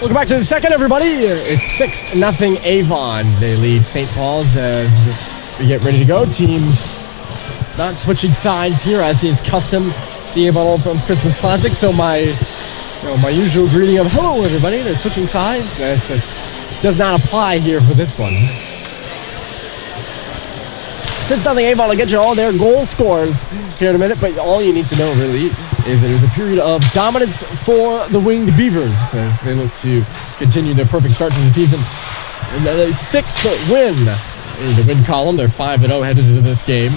Welcome back to the second, everybody. It's 6-0 Avon. They lead St. Paul's as we get ready to go. Teams not switching sides here, as is custom. The Avon Old Friends Christmas Classic. So my usual greeting of hello, everybody. They're switching sides. That does not apply here for this one. 6-0 Avon will get you all their goal scores here in a minute, but all you need to know really is that there's a period of dominance for the winged Beavers as they look to continue their perfect start to the season. And a 6th win in the win column. They're 5-0 headed into this game.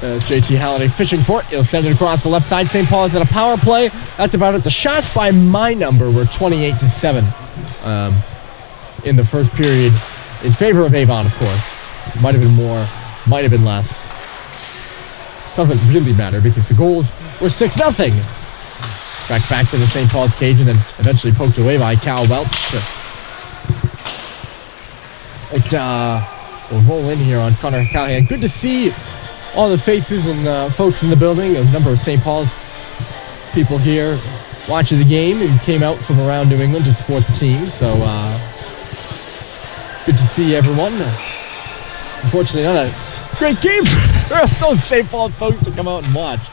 JT Halliday fishing for it. He'll send it across the left side. St. Paul's at a power play. That's about it. The shots by my number were 28-7 in the first period in favor of Avon, of course. Might have been more, might have been less. Doesn't really matter because the goals were 6-0. Back to the St. Paul's cage and then eventually poked away by Cal Welch. We'll roll in here on Connor Callahan. Good to see all the faces and folks in the building. A number of St. Paul's people here watching the game and came out from around New England to support the team. So good to see everyone. Unfortunately, not a great game for those St. Paul folks to come out and watch.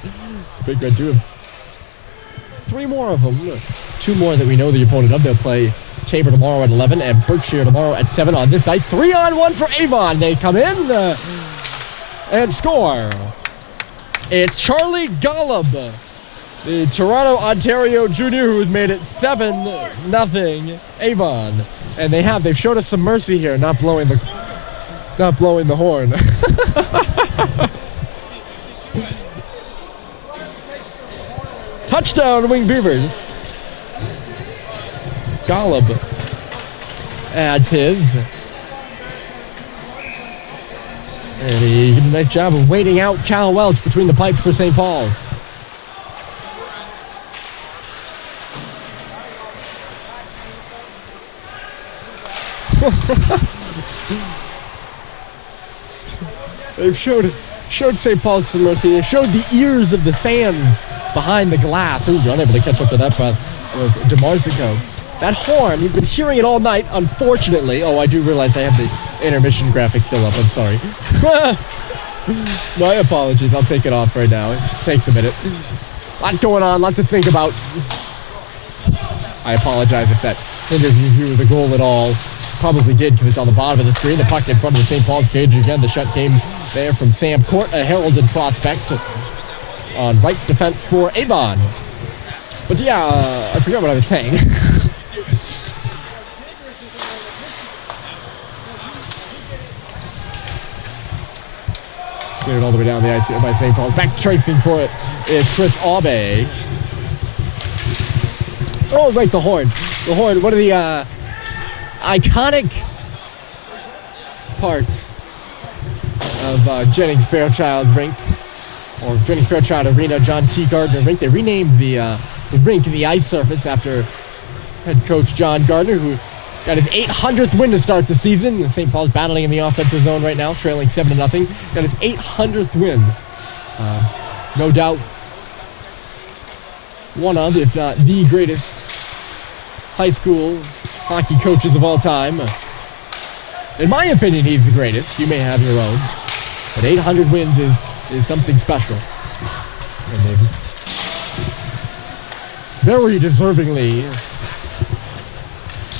Big Red do have 3 more of them. 2 more that we know the opponent of. They'll play Tabor tomorrow at 11 and Berkshire tomorrow at 7 on this ice. 3-on-1 for Avon. They come in and score. It's Charlie Golub, the Toronto, Ontario junior, who has made it 7-0 Avon. And they've showed us some mercy here, not blowing the horn. Touchdown, Wing Beavers. Golub adds his. And he did a nice job of waiting out Cal Welch between the pipes for St. Paul's. They've showed St. Paul's some mercy. They showed the ears of the fans behind the glass. Ooh, you're unable to catch up to that pass with DeMarzico. That horn, you've been hearing it all night, unfortunately. Oh, I do realize I have the intermission graphic still up. I'm sorry. My apologies. I'll take it off right now. It just takes a minute. A lot going on, lots to think about. I apologize if that interviews you with the goal at all. Probably did because it's on the bottom of the screen. The puck in front of the St. Paul's cage again. The shot came there from Sam Court, a heralded prospect on right defense for Avon. But yeah, I forgot what I was saying. Cleared all the way down the ice here by St. Paul's. Back tracing for it is Chris Aube. Oh, right, the horn. The horn, one of the iconic parts of Jennings-Fairchild Rink, or Jennings-Fairchild Arena, John T. Gardner Rink. They renamed the rink the ice surface after head coach John Gardner, who got his 800th win to start the season. St. Paul's battling in the offensive zone right now, trailing 7-0. Got his 800th win. No doubt one of, if not the greatest high school hockey coaches of all time. In my opinion, he's the greatest. You may have your own. But 800 wins is something special. And they've very deservingly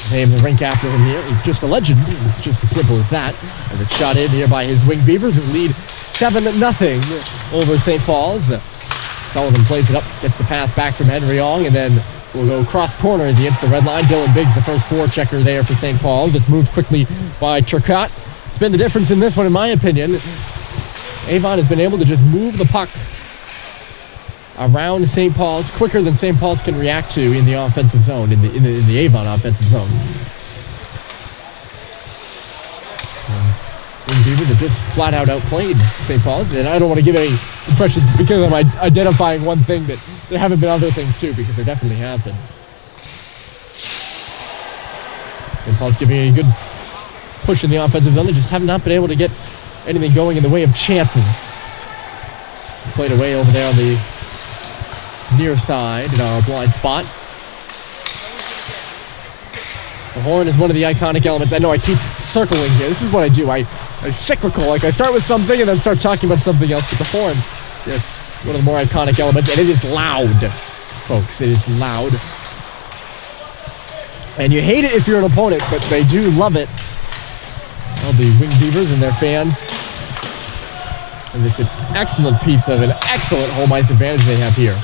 named the rink after him here. He's just a legend. It's just as simple as that. And it's shot in here by his Wing Beavers, who lead 7-0 over St. Paul's. Sullivan plays it up, gets the pass back from Henry Ong, and then we'll go cross corner as he hits the red line. Dylan Biggs, the first forechecker there for St. Paul's. It's moved quickly by Turcotte. It's been the difference in this one, in my opinion. Avon has been able to just move the puck around St. Paul's quicker than St. Paul's can react to in the offensive zone, in the Avon offensive zone. Beavers have just flat out outplayed St. Paul's, and I don't want to give any impressions because I'm identifying one thing that there haven't been other things too, because there definitely have been. St. Paul's giving a good push in the offensive zone. They just have not been able to get anything going in the way of chances. It's played away over there on the near side in our blind spot. The horn is one of the iconic elements. I know I keep circling here. This is what I do. I cyclical. Like, I start with something and then start talking about something else. But the horn is one of the more iconic elements. And it is loud, folks. It is loud. And you hate it if you're an opponent, but they do love it. All the Wing Beavers and their fans. And it's an excellent piece of an excellent home ice advantage they have here.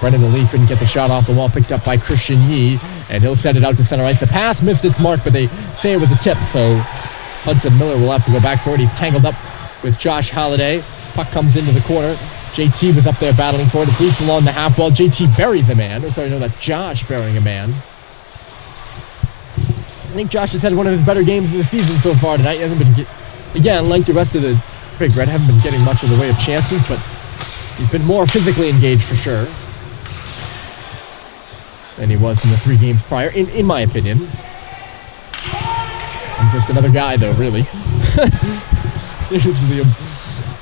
Brendan Lee couldn't get the shot off the wall, picked up by Christian Yee, and he'll send it out to center ice. The pass missed its mark, but they say it was a tip, so Hudson Miller will have to go back for it. He's tangled up with Josh Halliday. Puck comes into the corner. JT was up there battling for it. It's loose along the half wall. JT buries a man. Oh, sorry, no, that's Josh burying a man. I think Josh has had one of his better games of the season so far tonight. He hasn't been, again, like the rest of the Big Red, haven't been getting much in the way of chances, but he's been more physically engaged for sure than he was in the 3 games prior, in my opinion. I'm just another guy, though, really.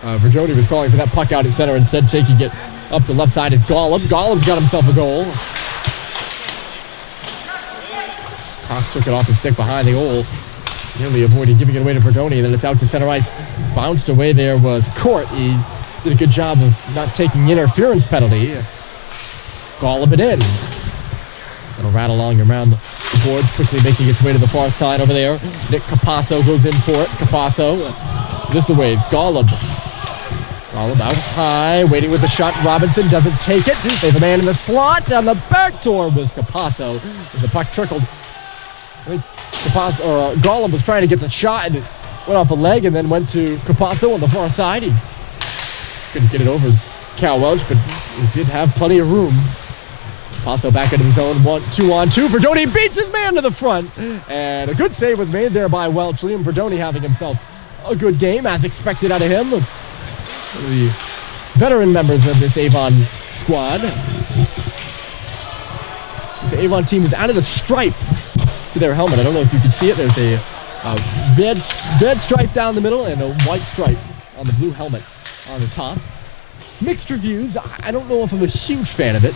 Verjodi was calling for that puck out at center, instead taking it up the left side is Golub. Golub's got himself a goal. Cox took it off the stick behind the goal. Nearly avoided giving it away to Verdoni, and then it's out to center ice. Bounced away there was Court. He did a good job of not taking interference penalty. Golub it in. It'll rattle along around the boards, quickly making its way to the far side over there. Nick Capasso goes in for it. Capasso this away. It's Golub. Golub out high, waiting with the shot. Robinson doesn't take it. They have a man in the slot. On the back door was Capasso. As the puck trickled. I think Golub was trying to get the shot and it went off a leg and then went to Capasso on the far side. He couldn't get it over Cal Welch, but he did have plenty of room. Capasso back into the zone, 2-on-2. Verdoni beats his man to the front. And a good save was made there by Welch. Liam Verdoni having himself a good game, as expected out of him. One of the veteran members of this Avon squad. This Avon team has added a stripe to their helmet. I don't know if you can see it. There's a red stripe down the middle and a white stripe on the blue helmet on the top. Mixed reviews. I don't know if I'm a huge fan of it,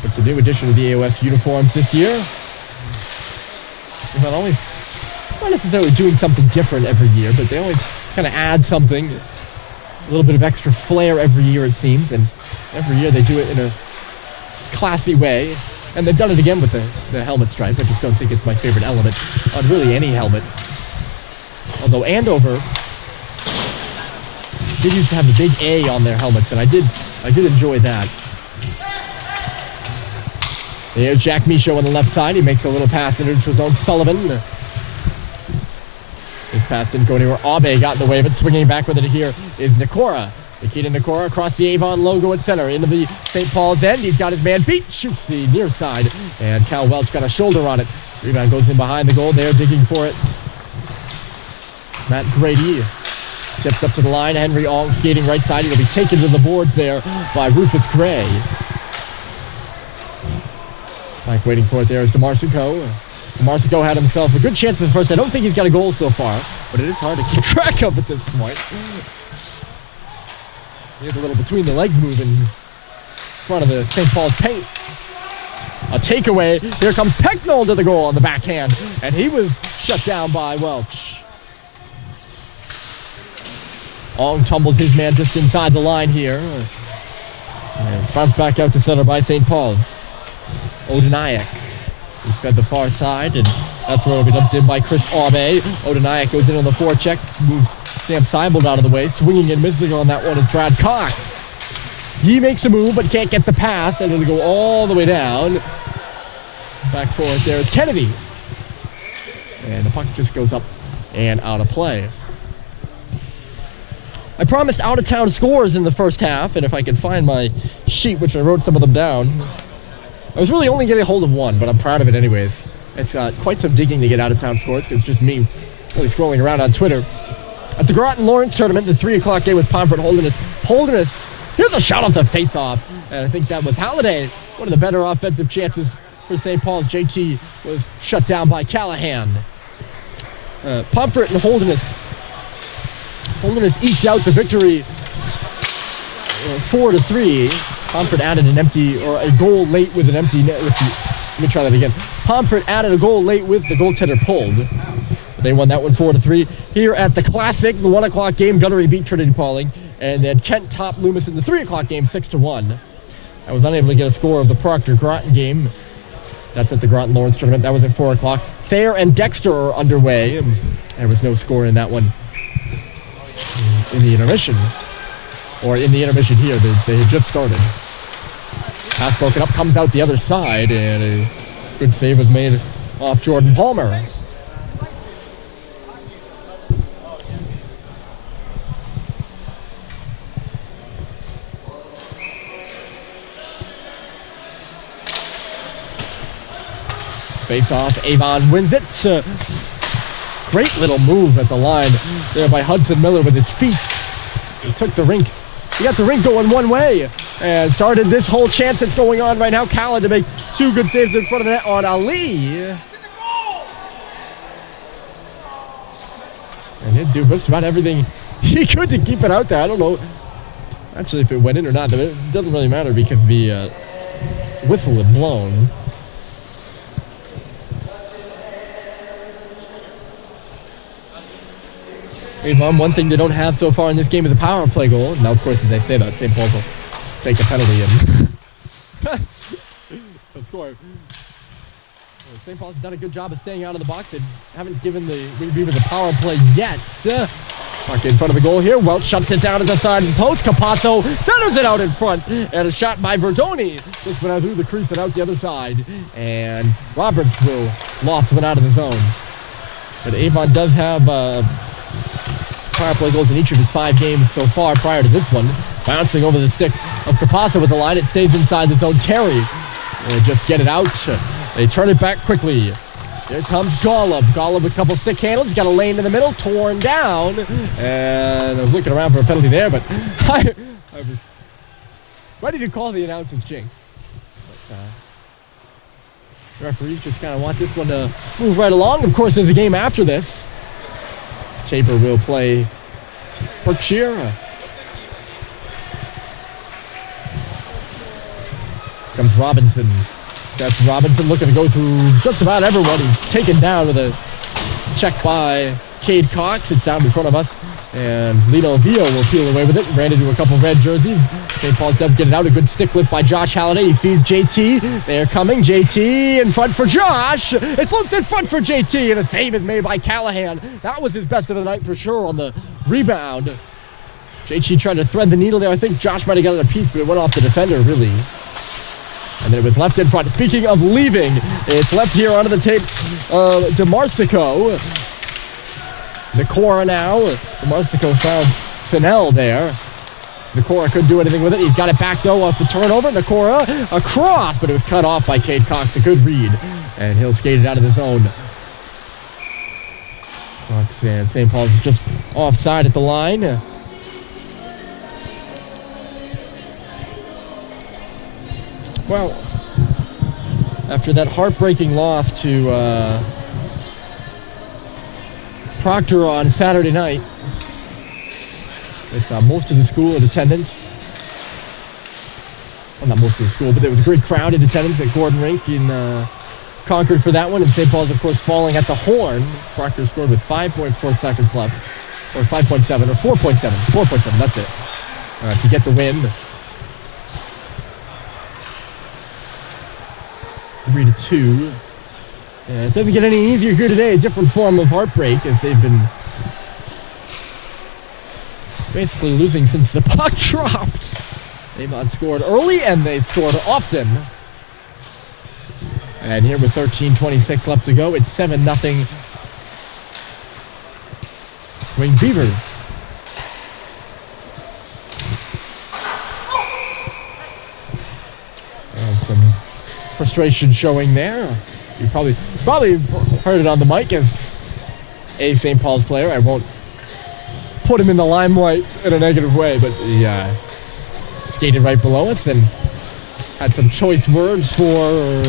but it's a new addition to the AOS uniforms this year. They're not necessarily doing something different every year, but they always kind of add something, a little bit of extra flair every year, it seems, and every year they do it in a classy way. And they've done it again with the helmet stripe. I just don't think it's my favorite element on really any helmet. Although Andover did used to have the big A on their helmets, and I did enjoy that. There's Jack Michaud on the left side. He makes a little pass in the neutral zone. Sullivan. His pass didn't go anywhere. Abe got in the way of it. Swinging back with it here is Nikora. Nikita Nikora across the Avon logo at center into the St. Paul's end. He's got his man beat. Shoots the near side. And Cal Welch got a shoulder on it. Rebound goes in behind the goal. They're digging for it. Matt Grady tipped up to the line. Henry Ong skating right side. He'll be taken to the boards there by Rufus Gray. Mike waiting for it there is DeMarsico. DeMarsico had himself a good chance at the first. I don't think he's got a goal so far, but it is hard to keep track of at this point. He has a little between the legs move in front of the St. Paul's paint. A takeaway. Here comes Pecknold to the goal on the backhand, and he was shut down by Welch. Ong tumbles his man just inside the line here. And bounced back out to center by St. Paul's. Odinayak. He fed the far side, and that's where it'll be dumped in by Chris Aube. Odinayak goes in on the forecheck, moves Sam Seibold out of the way. Swinging and missing on that one is Brad Cox. He makes a move, but can't get the pass, and it'll go all the way down. Back for it there is Kennedy. And the puck just goes up and out of play. I promised out-of-town scores in the first half, and if I can find my sheet, which I wrote some of them down, I was really only getting a hold of one, but I'm proud of it anyways. It's quite some digging to get out-of-town scores, because it's just me really scrolling around on Twitter. At the Groton Lawrence tournament, the 3 o'clock game with Pomfret Holderness. Here's a shot off the face-off, and I think that was Halliday. One of the better offensive chances for St. Paul's. JT was shut down by Callahan. Pomfret and Holderness eked out the victory 4-3. Pomfret added a goal late with an empty net with the Let me try that again. Pomfret added a goal late with the goaltender pulled. They won that one 4-3. Here at the Classic, the 1 o'clock game, Gunnery beat Trinity Pauling. And then Kent topped Loomis in the 3 o'clock game, 6-1. I was unable to get a score of the Proctor-Groton game. That's at the Groton Lawrence tournament. That was at 4 o'clock. Thayer and Dexter are underway. There was no score in that one in the intermission. Or in the intermission here. They had just started. Pass broken up, comes out the other side, and a good save was made off Jordan Palmer. Face off, Avon wins it. Great little move at the line there by Hudson Miller with his feet. He took the rink. He got the rink going one way and started this whole chance that's going on right now. Khaled to make 2 good saves in front of the net on Ali. And he'd do just about everything he could to keep it out there. I don't know actually if it went in or not. It doesn't really matter because the whistle had blown. Avon, one thing they don't have so far in this game is a power play goal. Now, of course, as I say that, St. Paul's will take a penalty and score. St. Paul's done a good job of staying out of the box. They haven't given the Wing Beavers a power play yet. Puck in front of the goal here. Welch shuts it down at the side post. Capasso centers it out in front. And a shot by Verdoni. Just went out through the crease and out the other side. And Roberts will loft one out of the zone. But Avon does have power play goals in each of its 5 games so far prior to this one. Bouncing over the stick of Capasso with the line. It stays inside the zone. Terry just get it out. They turn it back quickly. Here comes Golub. Golub with a couple stick handles. Got a lane in the middle. Torn down. And I was looking around for a penalty there, but I was ready to call the announcer's jinx. But the referees just kind of want this one to move right along. Of course, there's a game after this. Tabor will play Berkshire. Comes Robinson. That's Robinson looking to go through just about everyone. He's taken down with a check by Cade Cox. It's down in front of us. And Lino Vio will peel away with it. Ran into a couple red jerseys. St. Paul's does get it out. A good stick lift by Josh Halliday. He feeds JT. They're coming. JT in front for Josh. It's loose in front for JT. And a save is made by Callahan. That was his best of the night for sure on the rebound. JT tried to thread the needle there. I think Josh might have got it a piece, but it went off the defender, really. And then it was left in front. Speaking of leaving, it's left here onto the tape. DeMarsico. Nicora now. DeMarsico found Fennell there. Nicora couldn't do anything with it. He's got it back, though, off the turnover. Nicora across, but it was cut off by Cade Cox. A good read. And he'll skate it out of the zone. Cox and St. Paul's is just offside at the line. Well, after that heartbreaking loss to Proctor on Saturday night, they saw most of the school in attendance. Well, not most of the school, but there was a great crowd in attendance at Gordon Rink in Concord for that one. And St. Paul's, of course, falling at the horn. Proctor scored with 5.4 seconds left, or 5.7, or 4.7, that's it, to get the win. 3-2. And it doesn't get any easier here today. A different form of heartbreak as they've been basically losing since the puck dropped. Avon scored early and they scored often. And here with 13:26 left to go, it's 7-0 Wing Beavers. And some frustration showing there. You probably heard it on the mic as a St. Paul's player. I won't put him in the limelight in a negative way, but he skated right below us and had some choice words for,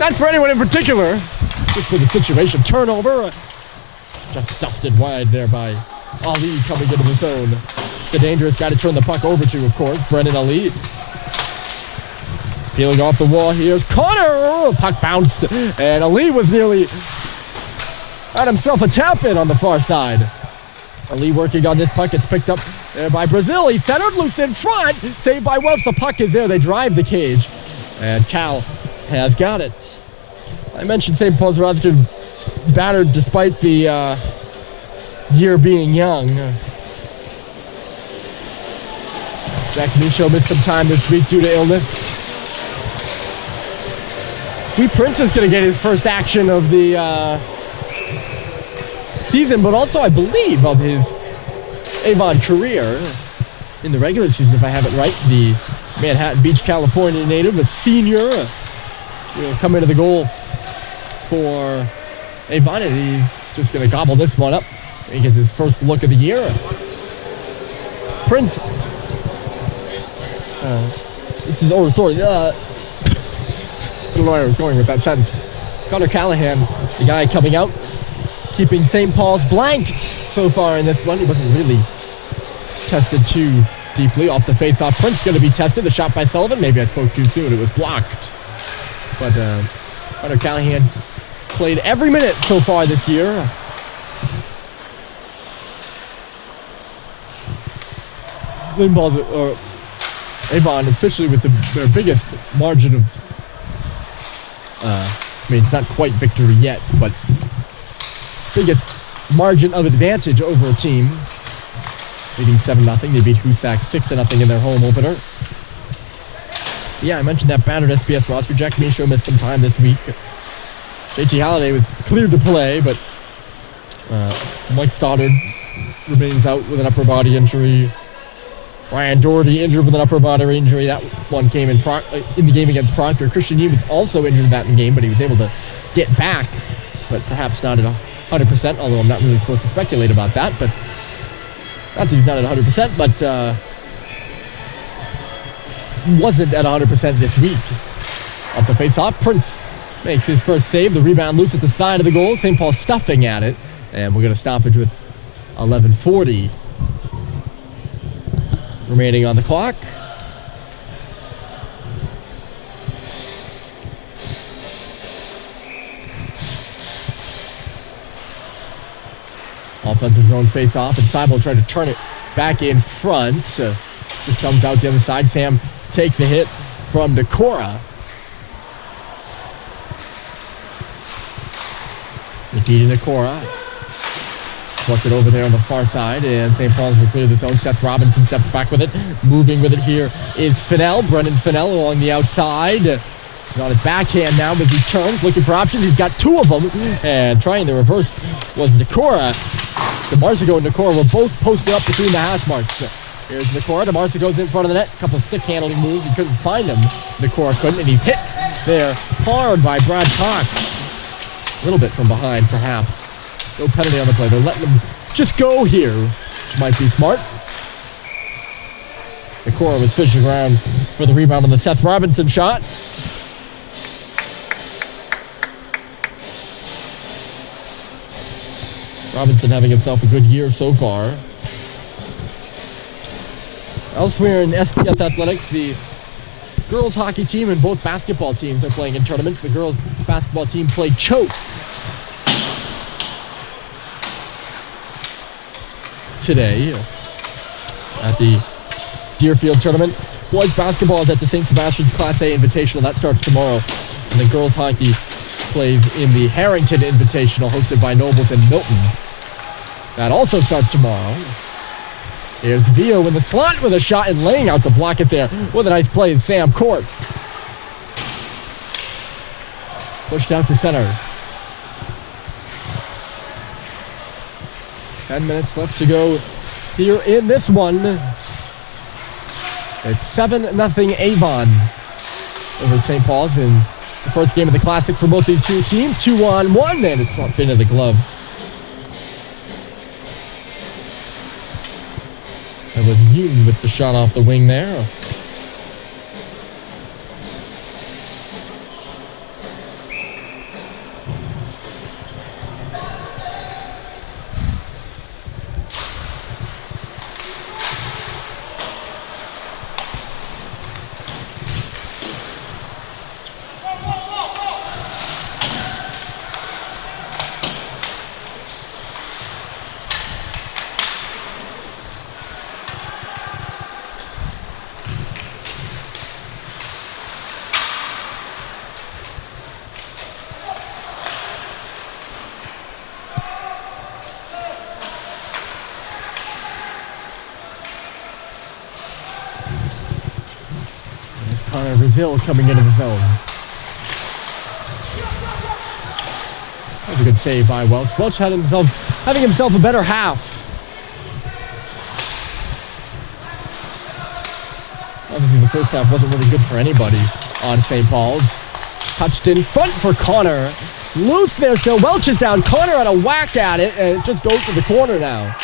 not for anyone in particular, just for the situation. Turnover, just dusted wide there by Ali coming into the zone. The dangerous guy to turn the puck over to, of course, Brendan Ali. Peeling off the wall, here's Connor. Puck bounced, and Ali was nearly had himself a tap-in on the far side. Ali working on this puck. It's picked up by Brazil. He centered, loose in front. Saved by Welch. The puck is there. They drive the cage. And Cal has got it. I mentioned St. Paul's Roscoe battered despite the year being young. Jack Michaud missed some time this week due to illness. Wee Prince is going to get his first action of the season, but also, I believe, of his Avon career in the regular season, if I have it right. The Manhattan Beach, California native, a senior, will come into the goal for Avon, and he's just going to gobble this one up and get his first look of the year. Prince. This is, oh, sorry. I don't know where I was going with that sentence. Connor Callahan, the guy coming out, keeping St. Paul's blanked so far in this one. He wasn't really tested too deeply. Off the face-off, Prince going to be tested. The shot by Sullivan. Maybe I spoke too soon. It was blocked. But Connor Callahan played every minute so far this year. Avon officially with their biggest margin of I mean, it's not quite victory yet, but biggest margin of advantage over a team. Leading 7-0. They beat Hoosac 6-0 in their home opener. Yeah, I mentioned that battered SPS roster. Jack Michaud missed some time this week. JT Halliday was cleared to play, but Mike Stoddard remains out with an upper body injury. Ryan Doherty injured with an upper body injury. That one came in the game against Proctor. Christian Yee was also injured in that game, but he was able to get back, but perhaps not at 100%, although I'm not really supposed to speculate about that. But not that he's not at 100%, but wasn't at 100% this week. Off the face-off, Prince makes his first save. The rebound loose at the side of the goal. St. Paul stuffing at it, and we're going to stoppage with 11:40 remaining on the clock. Offensive zone face-off, and Seibel tried to turn it back in front. Just comes out the other side. Sam takes a hit from Decora. Nikita Decora. Flucked it over there on the far side, and St. Paul's will clear the zone. Seth Robinson steps back with it. Moving with it here is Fennell. Brendan Fennell along the outside. He's on his backhand now as he turns, looking for options. He's got two of them, and trying the reverse was Decora. DeMarco and Decora were both posted up between the hash marks. Here's Decora. DeMarco goes in front of the net. A couple of stick handling moves. He couldn't find him. Decora couldn't, and he's hit there hard by Brad Cox. A little bit from behind, perhaps. No penalty on the play. They're letting him just go here, which might be smart. Decora was fishing around for the rebound on the Seth Robinson shot. Robinson having himself a good year so far. Elsewhere in SPF Athletics, the girls hockey team and both basketball teams are playing in tournaments. The girls basketball team played Choate today at the Deerfield tournament. Boys basketball is at the St. Sebastian's Class A Invitational. That starts tomorrow. And then girls hockey plays in the Harrington Invitational hosted by Nobles and Milton. That also starts tomorrow. Here's Vio in the slot with a shot and laying out to block it there. What a nice play is Sam Court. Pushed out to center. 10 minutes left to go here in this one. It's 7-0 Avon over St. Paul's in the first game of the Classic for both these two teams. 2-on-1, and it's up into the glove. That was Newton with the shot off the wing there. Connor Brazil coming into the zone. That was a good save by Welch. Welch having himself a better half. Obviously, the first half wasn't really good for anybody on St. Paul's. Touched in front for Connor. Loose there still. Welch is down. Connor had a whack at it, and it just goes to the corner now.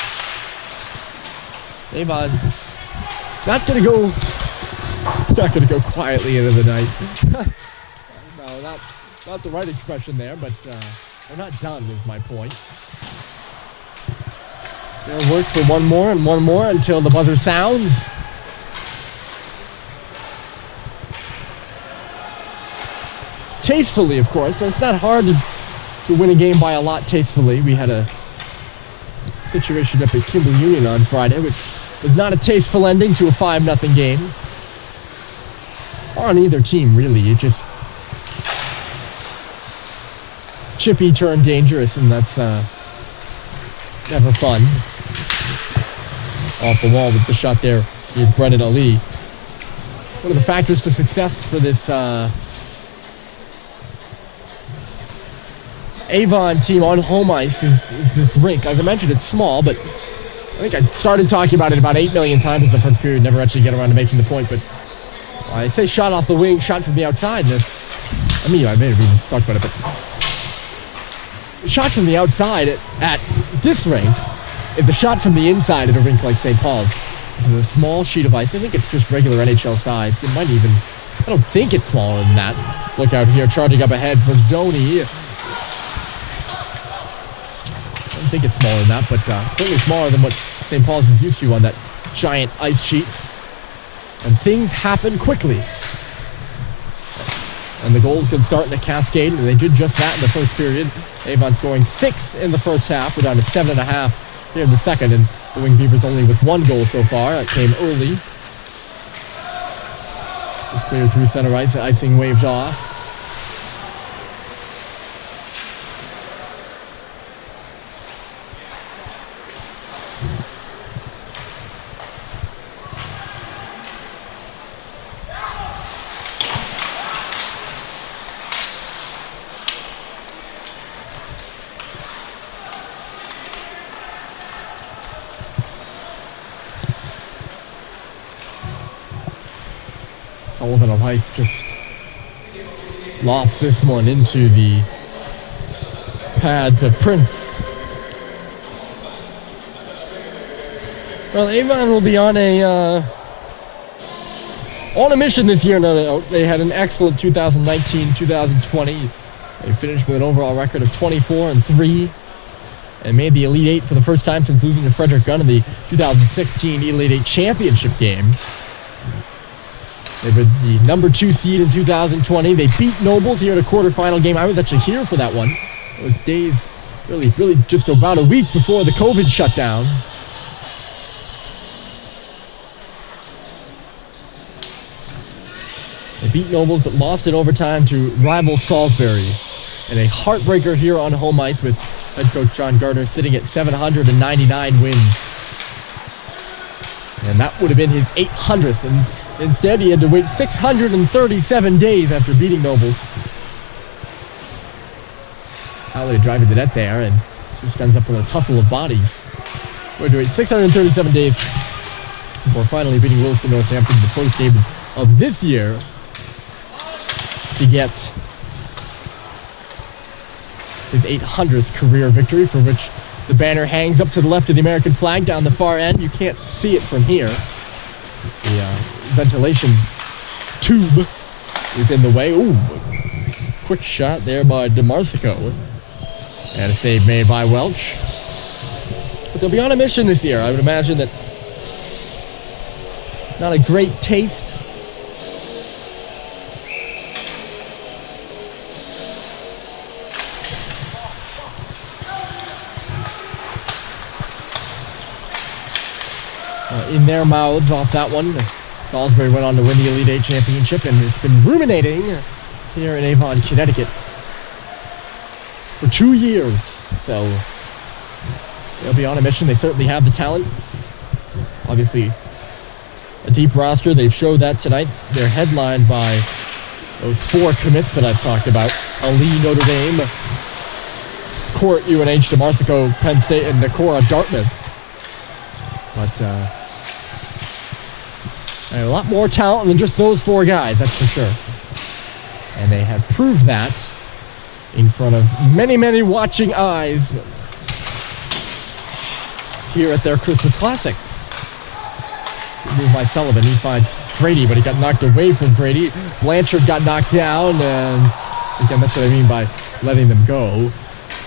Avon not gonna go quietly into the night. No, not the right expression there, but we're not done is my point. They'll work for one more until the buzzer sounds. Tastefully, of course. And it's not hard to win a game by a lot tastefully. We had a situation up at Kimball Union on Friday, which was not a tasteful ending to a 5-0 game. Or on either team, really. It just chippy turned dangerous, and that's never fun. Off the wall with the shot there is Brendan Ali. One of the factors to success for this Avon team on home ice is this rink. As I mentioned, it's small, but I think I started talking about it about 8 million times in the first period, never actually get around to making the point, but I say shot off the wing, shot from the outside. I may have even talked about it, but shot from the outside at this rink is a shot from the inside at a rink like St. Paul's. It's a small sheet of ice. I think it's just regular NHL size. It might even, I don't think it's smaller than that. Look out here, charging up ahead for Doney. I don't think it's smaller than that, but certainly smaller than what St. Paul's is used to on that giant ice sheet. And things happen quickly. And the goals can start in a cascade, and they did just that in the first period. Avon scoring 6 in the first half. We're down to 7.5 here in the second, and the Wing Beavers only with 1 goal so far. That came early. Just cleared through center ice, the icing waved off. Sullivan of Ice just lofts this one into the pads of Prince. Well, Avon will be on a mission this year. No, they had an excellent 2019-2020. They finished with an overall record of 24-3 and made the Elite Eight for the first time since losing to Frederick Gunn in the 2016 Elite Eight championship game. They were the number 2 seed in 2020. They beat Nobles here at a quarterfinal game. I was actually here for that one. It was days, really just about a week before the COVID shutdown. They beat Nobles but lost in overtime to rival Salisbury. And a heartbreaker here on home ice with head coach John Gardner sitting at 799 wins. And that would have been his 800th. And instead, he had to wait 637 days after beating Nobles. Alley driving the net there and just ends up with a tussle of bodies. We're to wait 637 days before finally beating Williston Northampton in the first game of this year to get his 800th career victory, for which the banner hangs up to the left of the American flag down the far end. You can't see it from here. The ventilation tube is in the way. Ooh, quick shot there by DeMarsico. And a save made by Welch. But they'll be on a mission this year. I would imagine that not a great taste. In their mouths off that one. Salisbury went on to win the Elite Eight championship, and it's been ruminating here in Avon, Connecticut for 2 years. So they'll be on a mission. They certainly have the talent. Obviously, a deep roster. They've showed that tonight. They're headlined by those 4 commits that I've talked about. Ali, Notre Dame, Court, UNH, DeMarsico, Penn State, and Nakora, Dartmouth. But a lot more talent than just those 4 guys, that's for sure. And they have proved that in front of many, many watching eyes here at their Christmas Classic. Good move by Sullivan. He finds Grady, but he got knocked away from Grady. Blanchard got knocked down, and again, that's what I mean by letting them go.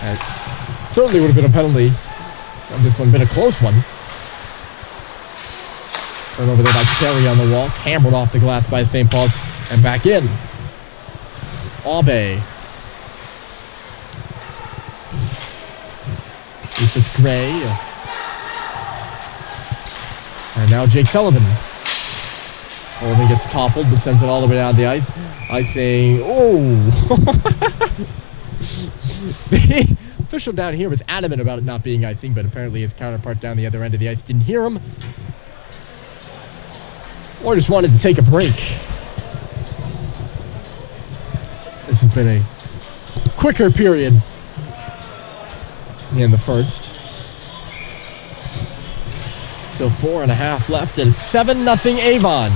And certainly would have been a penalty on this one, been a close one. Turn over there by Terry on the wall. It's hammered off the glass by St. Paul's, and back in. Aube. Rufus Gray. And now Jake Sullivan. Sullivan gets toppled, but sends it all the way down the ice. Icing. Oh! The official down here was adamant about it not being icing, but apparently his counterpart down the other end of the ice didn't hear him. Or just wanted to take a break. This has been a quicker period in the first. Still 4.5 left, and it's 7-0 Avon.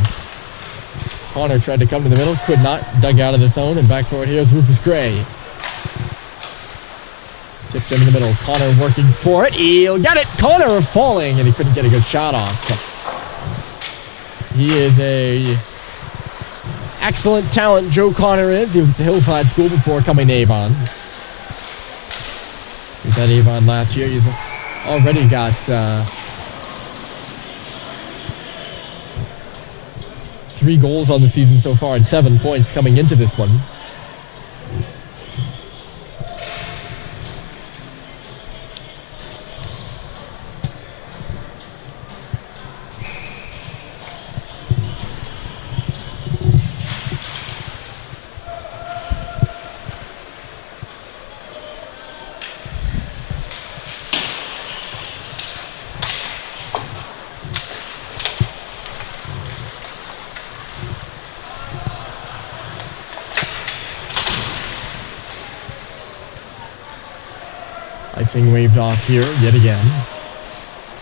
Connor tried to come to the middle, could not. Dug out of the zone, and back for it. Here's Rufus Gray. Tipped him in the middle. Connor working for it. He'll get it. Connor falling, and he couldn't get a good shot off. He is a excellent talent, Joe Connor is. He was at the Hillside School before coming to Avon. He was at Avon last year. He's already got 3 goals on the season so far and 7 points coming into this one. Icing waved off here yet again.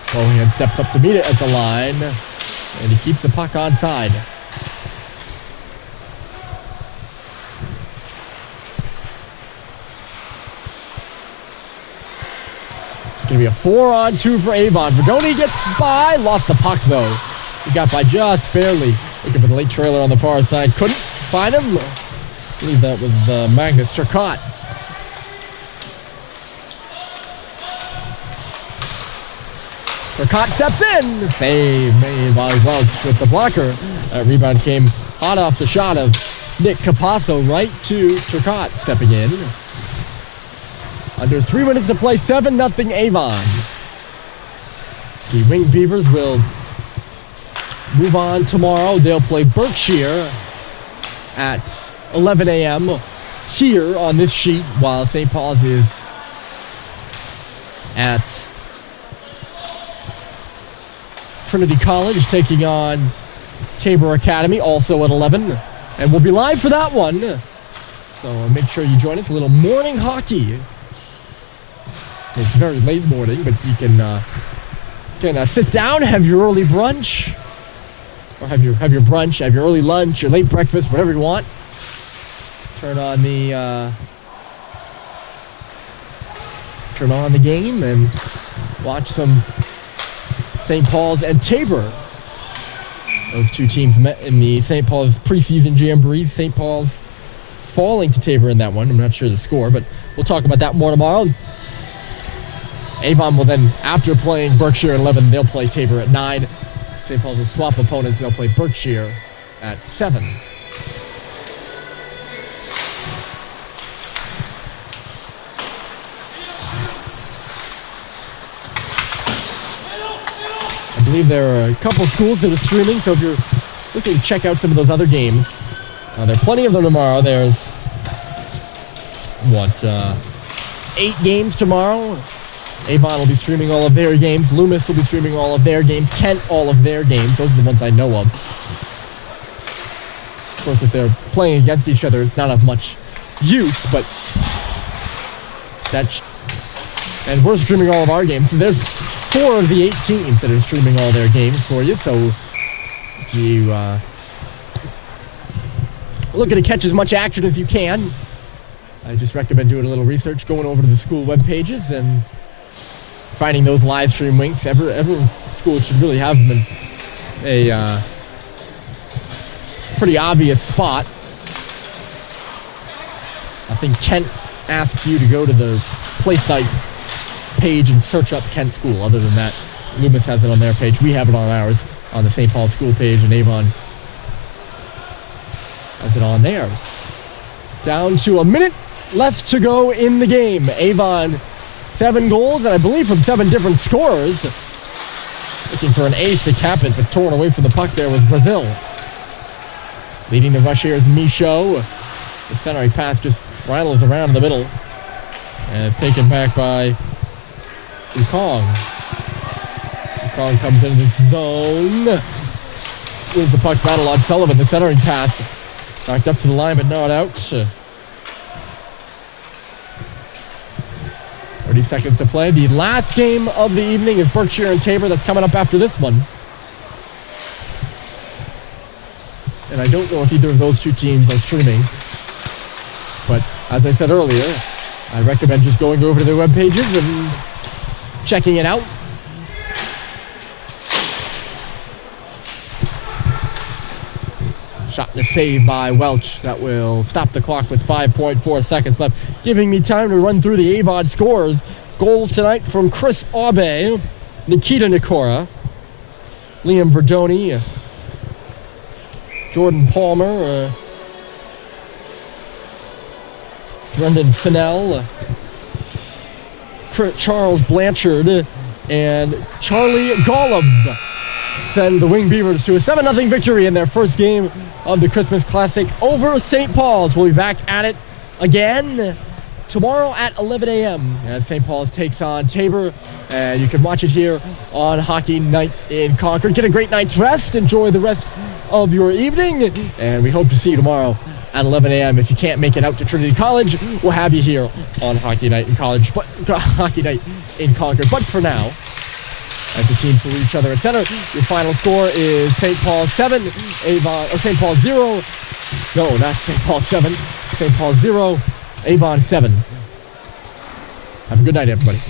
Bohan steps up to meet it at the line, and he keeps the puck onside. It's going to be a 4-on-2 for Avon. Verdoni gets by, lost the puck though. He got by just barely. Looking for the late trailer on the far side. Couldn't find him. I believe that was Magnus Turcotte. Turcotte steps in. Save made by Welch with the blocker. That rebound came hot off the shot of Nick Capasso right to Turcotte stepping in. Under 3 minutes to play, 7-0 Avon. The Rink Beavers will move on tomorrow. They'll play Berkshire at 11 a.m. here on this sheet, while St. Paul's is at Trinity College taking on Tabor Academy, also at 11. And we'll be live for that one. So make sure you join us. A little morning hockey. It's very late morning, but you can sit down, have your early brunch, or have your brunch, have your early lunch, your late breakfast, whatever you want. Turn on the game and watch some St. Paul's and Tabor. Those two teams met in the St. Paul's preseason jamboree. St. Paul's falling to Tabor in that one. I'm not sure the score, but we'll talk about that more tomorrow. Avon will then, after playing Berkshire at 11, they'll play Tabor at 9. St. Paul's will swap opponents. They'll play Berkshire at 7. I believe there are a couple schools that are streaming, so if you're looking to check out some of those other games, there are plenty of them tomorrow. There's, 8 games tomorrow? Avon will be streaming all of their games. Loomis will be streaming all of their games. Kent, all of their games. Those are the ones I know of. Of course, if they're playing against each other, it's not of much use, but and we're streaming all of our games. So there's 4 of the 8 teams that are streaming all their games for you. So if you looking to catch as much action as you can, I just recommend doing a little research, going over to the school web pages and finding those live stream links. Every school should really have them in a pretty obvious spot. I think Kent asks you to go to the play site page and search up Kent School. Other than that, Loomis has it on their page. We have it on ours, on the St. Paul School page, and Avon has it on theirs. Down to a minute left to go in the game. Avon, 7 goals, and I believe from 7 different scorers. Looking for an 8th to cap it, but torn away from the puck there was Brazil. Leading the rush here is Michaud. The centering pass just rattles around in the middle. And it's taken back by Ukong. Ukong comes into the zone. Wins the puck battle on Sullivan. The centering pass knocked up to the line, but not out. 30 seconds to play. The last game of the evening is Berkshire and Tabor. That's coming up after this one. And I don't know if either of those 2 teams are streaming. But as I said earlier, I recommend just going over to their web pages and checking it out. Shot and a save by Welch. That will stop the clock with 5.4 seconds left, giving me time to run through the Avon scores. Goals tonight from Chris Aube, Nikita Nikora, Liam Verdoni, Jordan Palmer, Brendan Fennell, Charles Blanchard, and Charlie Golub send the Wing Beavers to a 7-0 victory in their first game of the Christmas Classic over St. Paul's. We'll be back at it again tomorrow at 11 a.m. as St. Paul's takes on Tabor. And you can watch it here on Hockey Night in Concord. Get a great night's rest. Enjoy the rest of your evening. And we hope to see you tomorrow at 11 a.m. If you can't make it out to Trinity College, we'll have you here on Hockey Night in College, but Hockey Night in Concord. But for now, as the teams salute each other at center, your final score is St. Paul 7, Avon, or St. Paul 0. No, not St. Paul 7. St. Paul 0, Avon 7. Have a good night, everybody.